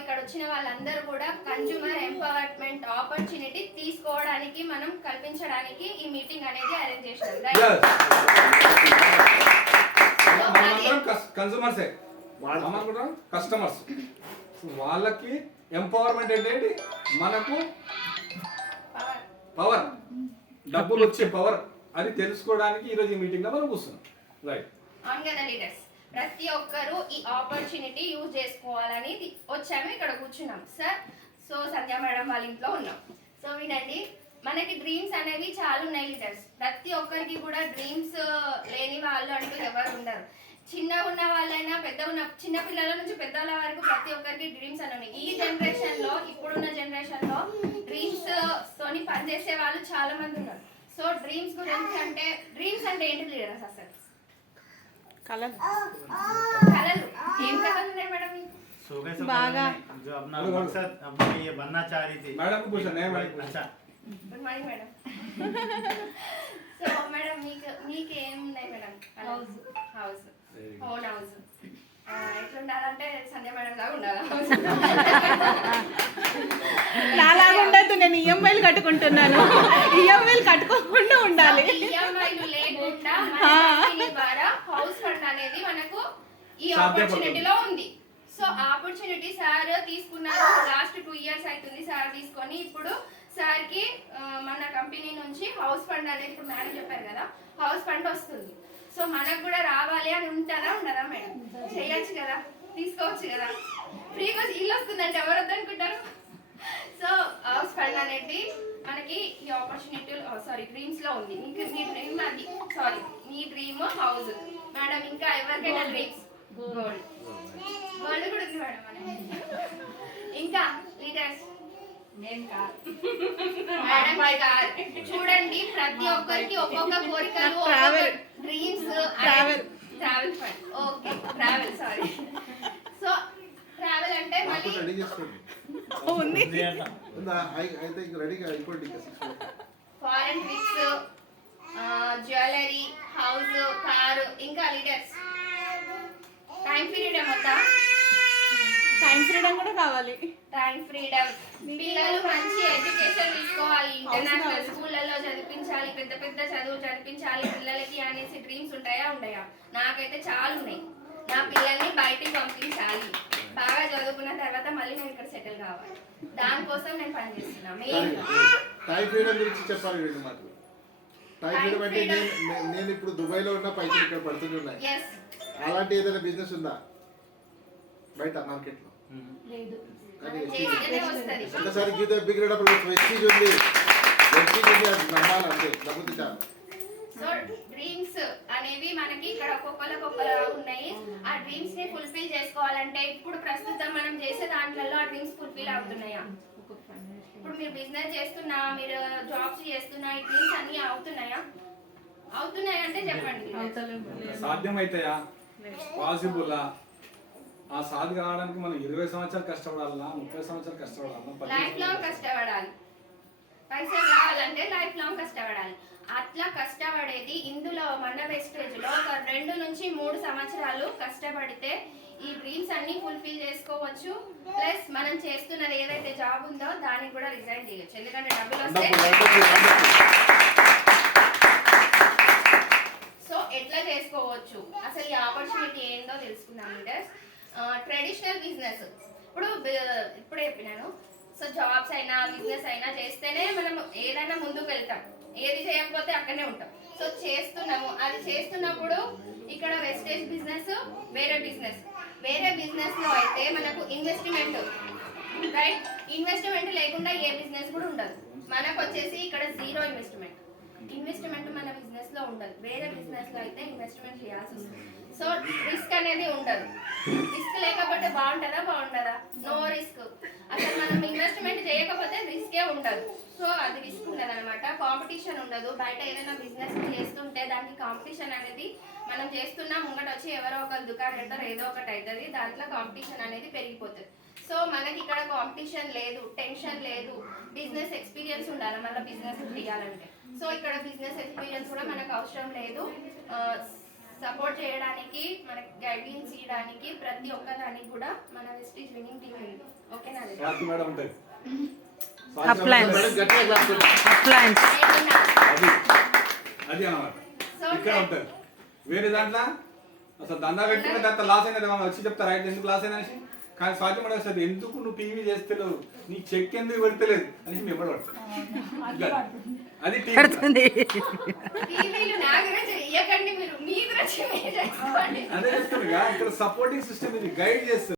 ఇక్కడ వచ్చిన వాళ్ళందరూ కూడా కన్జ్యూమర్ ఎంపవర్మెంట్ ఆపర్చునిటీ తీసుకోవడానికి మనం కల్పించడానికి ఈ మీటింగ్ అనేది అరేంజ్ చేశారు. కస్టమర్స్ వాళ్ళకి ఎంపవర్మెంట్ ఏంటి, మనకు పవర్, డబ్బులు వచ్చే పవర్ అది తెలుసుకోవడానికి ఈరోజు ఈ మీటింగ్ లో మనం కూర్చున్నాం. రైట్ అవును కదా లీడర్స్, ప్రతి ఒక్కరూ ఈ ఆపర్చునిటీ యూజ్ చేసుకోవాలని వచ్చాము, ఇక్కడ కూర్చున్నాం సార్. సో సంధ్య మేడం వాళ్ళ ఇంట్లో ఉన్నాం. సో వినండి, మనకి డ్రీమ్స్ అనేవి చాలా ఉన్నాయి లీడర్స్. ప్రతి ఒక్కరికి కూడా డ్రీమ్స్ లేని వాళ్ళు అంటూ ఎవరు ఉండరు. చిన్నగా ఉన్న వాళ్ళైనా చిన్న పిల్లల నుంచి పెద్దవాళ్ళ వరకు ప్రతి ఒక్కరికి డ్రీమ్స్ అని ఉన్నాయి. ఈ జనరేషన్ లో, ఇప్పుడున్న జనరేషన్ లో డ్రీమ్స్ తోని పనిచేసే వాళ్ళు చాలా మంది ఉన్నారు. సో డ్రీమ్స్ గురించి అంటే, డ్రీమ్స్ అంటే ఏంటి లీడర్స్? అసలు కలలు ఏం కలలు ఉన్నాయి మేడం? बागा जो अपना मकसद अपना ये बनना चाह रही थी मैडम को पूछना है मैडम. अच्छा good morning madam. So madam మీకు ఏమున్నాయి మేడం? హౌస్ ఓన్ హౌస్ ఎట్లా ఉండాలంటే సంధ్య మేడం లాగా ఉండాలి. నాలాగా ఉండదు, నేను ఈఎంఐలు కట్టుకుంటున్నాను, ఈఎంఐలు కట్టుకోకుండా ఉండాలి. ఈఎంఐలు లేకుండా ద్వారా హౌస్ ఫండ్ అనేది మనకు ఈ ఆపర్చునిటీలో ఉంది. సో ఆపర్చునిటీ సార్ తీసుకున్నారు. లాస్ట్ 2 years అవుతుంది సార్ తీసుకొని. ఇప్పుడు సార్ కి మన కంపెనీ నుంచి హౌస్ ఫండ్ అనేది, ఇప్పుడు మేడం చెప్పారు కదా, హౌస్ ఫండ్ వస్తుంది. సో మనకు కూడా రావాలి అని ఉంటుందా ఉండదా మేడం? చేయొచ్చు కదా, తీసుకోవచ్చు కదా. ఫ్రీగా ఇల్లు వస్తుందంటే ఎవరు వద్దనుకుంటారు? సో హౌస్ ఫండ్ అనేది మనకి ఈ ఆపర్చునిటీ డ్రీమ్స్ లో ఉంది. మీ డ్రీమ్ అది, మీ డ్రీమ్ హౌస్ మేడం. ఇంకా ఎవరికైనా డ్రీమ్స్ గోల్డ్ కూడా ఉంది మేడం. ఇంకా లీడర్స్ చూడండి, ప్రతి ఒక్కరికి ఒక్కొక్క కోరికలు, dreams. Travel fund, okay travel, so travel అంటే మళ్ళీ foreign trips, jewellery, house, car. ఇంకా leaders time freedom time freedom కూడా కావాలి. టైం ఫ్రీడమ్, పిల్లలు మంచి ఎడ్యుకేషన్ తీసుకోవాలి, ఇంటర్నేషనల్ స్కూళ్ళలో చదివించాలి, పెద్ద పెద్ద చదువు చదివించాలి పిల్లలకి అనేసి డ్రీమ్స్ ఉండయా? నాకైతే చాలా ఉన్నాయి. నా పిల్లల్ని బయటికి పంపించాలి, బాగా చదువుకున్న తర్వాత మళ్ళీ నేను ఇక్కడ సెటిల్ కావాలి. దానికోసం నేను పనిచేస్తున్నా. టైం ఫ్రీడమ్ గురించి చెప్పాలి. టైం ఫ్రీడమ్ అంటే నేను ఇప్పుడు దుబాయ్ లో ఉన్న పైసలు ఇక్కడ పడుతున్నాయి. అలాంటి ఏదైనా బిజినెస్ ఉందా బయట మార్కెట్ లో? ఒకసారి గీత బిగ్ రేట్ అప్పుడు వెస్టీజ్ ఉంది, అది నమ్మాలి అంతే, నమ్మితే చాలు. సో డ్రీమ్స్ అనేవి మనకి ఇక్కడ ఒక్కొక్కరు ఉన్నాయి. ఆ డ్రీమ్స్ ని ఫుల్ఫిల్ చేసుకోవాలంటే ఇప్పుడు ప్రస్తుతం మనం చేసే దాంట్లో ఆ డ్రీమ్స్ ఫుల్ఫిల్ అవుతున్నాయా? ఇప్పుడు మీరు బిజినెస్ చేస్తున్నా, మీరు జాబ్స్ చేస్తున్నా, ఈ డ్రీమ్స్ అన్ని అవుతున్నాయా అంటే చెప్పండి. సాధ్యమైతాయా? పాసిబుల్లా? ఆ సాధి కావడానికి మనం 20 సంవత్సరాలు కష్టపడాలన్నా, 30 సంవత్సరాలు కష్టపడాలన్నా? లైఫ్ లాంగ్ కష్టపడాలి. పైసలు రావాలంటే లైఫ్ లాంగ్ కష్టపడాలి. అట్లా కష్టపడేది ఇందులో మన వెస్టేజ్ లో ఒక 2 నుంచి 3 సంవత్సరాలు కష్టపడితే ఈ డ్రీమ్స్ అన్ని ఫుల్ఫిల్ చేసుకోవచ్చు. ప్లస్ మనం చేస్తున్నది ఏదైతే జాబ్ ఉందో దానికి కూడా రిజైన్ చేయొచ్చు, ఎందుకంటే డబ్బులు వస్తే. సో ఎట్లా చేసుకోవచ్చు అసలు ఈ ఆపర్చునిటీ ఏందో తెలుసుకుందాం లీడర్స్. ట్రెడిషనల్ బిజినెస్ ఇప్పుడే చెప్పినాను. సో జాబ్స్ అయినా బిజినెస్ అయినా చేస్తేనే మనం ఏదైనా ముందుకు వెళ్తాం, ఏది చేయకపోతే అక్కడనే ఉంటాం. సో చేస్తున్నాము, అది చేస్తున్నప్పుడు ఇక్కడ వెస్టేజ్ బిజినెస్, వేరే బిజినెస్ లో అయితే మనకు ఇన్వెస్ట్మెంట్, రైట్? ఇన్వెస్ట్మెంట్ లేకుండా ఏ బిజినెస్ కూడా ఉండదు. మనకు వచ్చేసి ఇక్కడ 0 ఇన్వెస్ట్మెంట్ మన బిజినెస్ లో ఉండదు. వేరే బిజినెస్ లో అయితే ఇన్వెస్ట్మెంట్ చేయాల్సి వస్తుంది. సో రిస్క్ అనేది ఉండదు. రిస్క్ లేకపోతే బాగుంటుందా? No risk. అసలు మనం ఇన్వెస్ట్మెంట్ చేయకపోతే రిస్కే ఉండదు. సో అది రిస్క్ ఉండదు అనమాట. కాంపిటీషన్ ఉండదు. బయట ఏదైనా బిజినెస్ చేస్తుంటే దానికి కాంపిటీషన్ అనేది, మనం చేస్తున్నా ముంగట వచ్చి ఎవరో ఒక దుకాణం పెడతారు, ఏదో ఒకటి అవుతుంది, దాంట్లో కాంపిటీషన్ అనేది పెరిగిపోతుంది. సో మనకి ఇక్కడ కాంపిటీషన్ లేదు, టెన్షన్ లేదు, బిజినెస్ ఎక్స్పీరియన్స్ ఉండాలి మళ్ళీ బిజినెస్ చేయాలంటే. సో ఇక్కడ బిజినెస్ ఎక్స్పీరియన్స్ కూడా మనకు అవసరం లేదు. సపోర్ట్ చేయడానికి, మనకి గైడెన్స్ ఇవ్వడానికి ప్రతి ఒక్కదానికి కూడా మన వెస్టీజ్ విన్నింగ్ టీమ్ ఉంది. స్వాతి మేడం ఉంటుంది Appliance. మేడం గట్టిగా క్లాస్ కొట్టు. అప్లయన్స్. అది అది అన్నమాట So, ఇక్కడ ఉంటుంది వేరే దాంట్లో అసలు దందా పెట్టుకునే దాంట్లో లాస్ అయినది మనం వచ్చి చెప్తారు రైట్ ఎందుకు లాస్ అయినా అనేసి కానీ స్వాతి మేడం వస్తుంది ఎందుకు నువ్వు టీవీ చేస్తలేవు నీ చెక్ ఎందుకు పెడతలేదు అనేసి మేము ఎవరు అది టీవీ పడుతుంది. టీవీలు నా గురించి ఇయ్యకండి, మీరు మీ గురించి మీరు చేసుకోండి. అదే చెప్తున్నా ఇక్కడ సపోర్టింగ్ సిస్టమ్ ఇది గైడ్ చేస్తుంది